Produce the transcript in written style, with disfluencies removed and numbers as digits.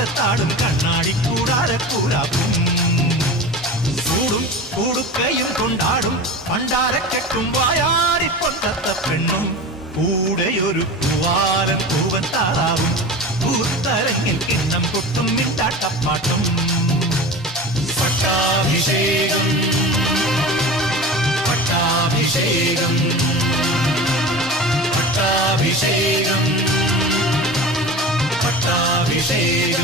മാറ്റത്താടും കണ്ണാടി കൂടാരക്കൂരാക്കും ചൂടും കൂടുക്കയും കൊണ്ടാടും പണ്ടാരക്കെട്ടും വായാടി പൊട്ടത്ത പെണ്ണും കൂടെയൊരു പൂവാലം പൂവൻ താറാവും പൂത്തരങ്ങിൽ കിണ്ണം കൊട്ടും മിണ്ടാട്ടപ്പാട്ടും പട്ടാഭിഷേകം പട്ടാഭിഷേകം പട്ടാഭിഷേകം പട്ടാഭിഷേകം